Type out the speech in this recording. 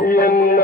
yên